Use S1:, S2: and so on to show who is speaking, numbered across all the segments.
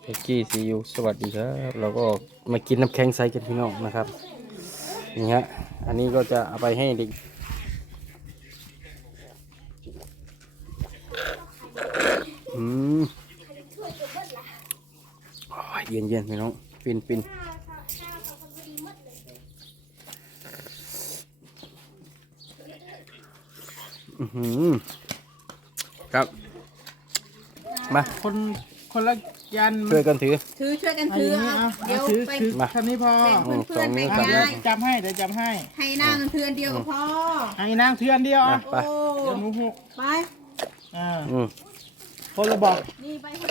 S1: เพ็กกี้ซียูสวัสดีครับเราก็มากินน้ำแข็งใสกันพี่น้องนะครับนี่ฮะอันนี้ก็จะเอาไปให้เด็กเย็นเย็นพี่น้องฟินฟินครับมา
S2: คนละยัน
S1: ช่วยกันถือ
S3: ช่วยกันถือเดี๋ยวไป
S2: มาคันนี้พอ
S3: เพื่อนๆไป
S1: สองนิ้ว
S3: ย้าย
S2: จำให้เดี๋ยวจำให้
S3: ให้นั่งเทือนเดียวก็พอ
S2: ให้นางเทือนเดียว
S1: อ่ะ
S3: โอ้
S1: ไป
S2: เดี๋ยวหนูหก
S3: ไป
S2: คนละบอก
S3: นี่ไปคน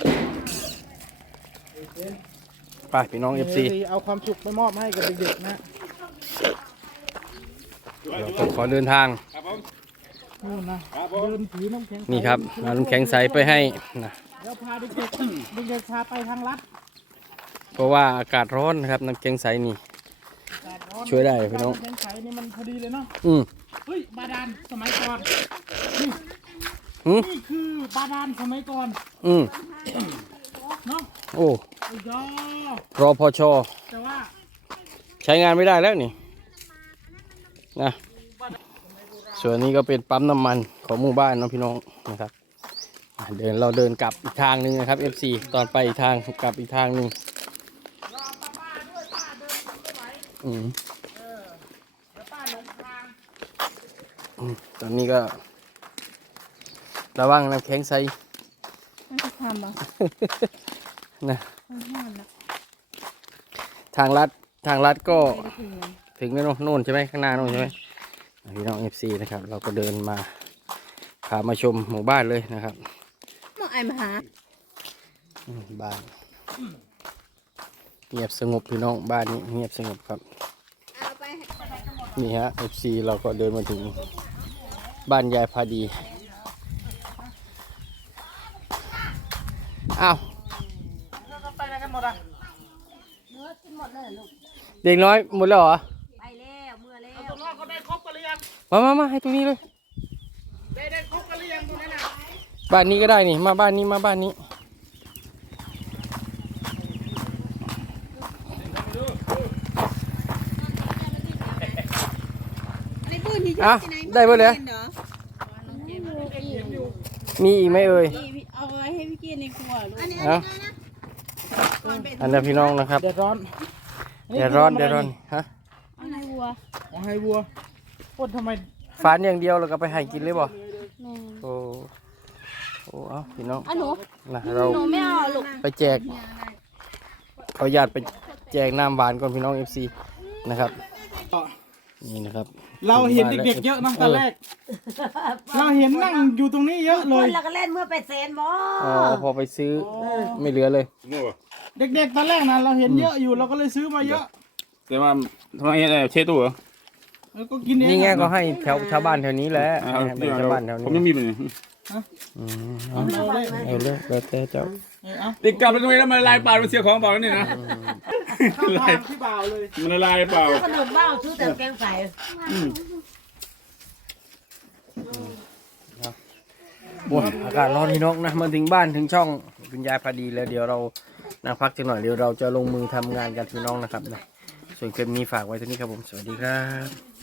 S1: ไปพี่น้อง FC
S2: เอาความสุขไปมอบให้กับเด็กๆนะ
S1: เราก็ขอเดินทาง
S2: นู่นนะเดินถือน้ำแข็ง
S1: นี่ครับเอาน้ำแข็งใสไปให้นะ
S2: เดี๋ยวพาเด็กๆเด็กๆพาไปทางลัด
S1: เพราะว่าอากาศร้อนนะครับน้ำแข็งใสนี่ ช่วยได้พี่น้อง
S2: น้ำแข็งใสนี่มันพอดีเลยเนาะ เฮ้ยบาดาลสมัยก่อนนี่คือบาดาลสมัยก่อนเนาะ
S1: โอ้
S2: ไอ้ยอ
S1: รอพอชอ
S2: แต่ว่า
S1: ใช้งานไม่ได้แล้วนี่นะส่วนนี้ก็เป็นปั๊มน้ำมันของหมู่บ้านเนาะพี่น้องนะครับเราเดินกลับอีกทางหนึ่งนะครับ FC ตอนไปอีกทางกลับอีกทางหนึ่งตอนนี้ก็ระวังน้ำแข็งใส
S3: ไม่ทำอ่ะ
S1: นะทางลัดก็ถึงแล้วโน่นใช่ไหมข้างหน้าโน่นใช่ไหมพี่น้อง FC นะครับเราก็เดินมาพามาชมหมู่บ้านเลยนะครับ
S3: หมอไอ้มาหา
S1: บ้านเงียบสงบพี่น้องบ้านนี้เงียบสงบครับ
S3: เอาไป
S1: นี่ฮะ FC เราก็เดินมาถึงบ้านยายพาดีอ้าว
S2: ไปไหนกันหมดอ่ะ
S3: เนื้อกินหมดเลยลูก
S1: เด็กน้อยหมดแล้วเหรอ
S3: ไปแล้วเมื่อแล้ว
S2: ตรงนั้นเขาได้ครบกันหรือยัง
S1: มาให้ตรงนี้เลย
S2: ได้ครบกันหรือยังตรงนั้นอ่ะ
S1: บ้านนี้ก็ได้นี่มาบ้านนี้มาบ้านนี้
S3: ในปืนที่
S1: อ่ะได้เบอร์เลยมีอีกไหมเอ่ย
S3: เอาไว้ให้พี่กินในครัวลูกอันนี้
S1: เอาอันนี้พี่น้องนะครับ
S2: เดือดร้อน
S1: เดี๋ยวร้อนฮะ
S3: เอาให้วัว
S2: เอาให้วัวโคตรทำไม
S1: ฟานอย่างเดียวเราก็ไปให้กินเลยบ่โอ้เอาพี่น้อง
S3: หนู
S1: นะเรา
S3: หนูไม่เอาลูก
S1: ไปแจกเขาญาติไปแจกน้ำหวานก่อนพี่น้อง FC นะครับนี่นะครับ
S2: เราเห็นเด็กๆเยอะนะตอนแรก เราเห็นนั่งอยู่ตรงนี้เยอะเลย
S3: เราก็เล่นเมื่อไปเซนบ่
S1: พอไปซื้อไม่เหลือเลย
S2: เด็กๆตอนแรกนะเราเห็นเยอะอยู่เราก็เลยซื้อมาเยอะ
S4: แต่ว่าทำไมเชตู้เหรอ
S2: แล้วก็กินเอง
S1: นี่ไงก็ให้แถวชาวบ้านแถวนี้แหละ
S4: เอา
S1: เป็นชาวบ้านแถว
S4: ผม
S1: นี้
S4: ยังมีเลย
S2: เอาเลย
S1: เอาเลยแล้วแต่เจ้า
S2: เอา
S4: ติดกลับแล้วทำไมแล้วมันละลายเปล่ามันเสียของเปล่านี่นะ
S2: เข้าทางที่บ่าวเลย
S4: มันละลายเปล่า
S3: ขนมบ้าซื้อแต่แกงใส่
S1: โอ้ยอากาศร้อนพี่น้องนะมาถึงบ้านถึงช่องคุณยายพอดีแล้วเดี๋ยวเรานั่งพักจังหน่อยเดี๋ยวเราจะลงมือทำงานกันพี่น้องนะครับนะส่วนคลิปนี้ฝากไว้เท่านี้ครับผมสวัสดีครับ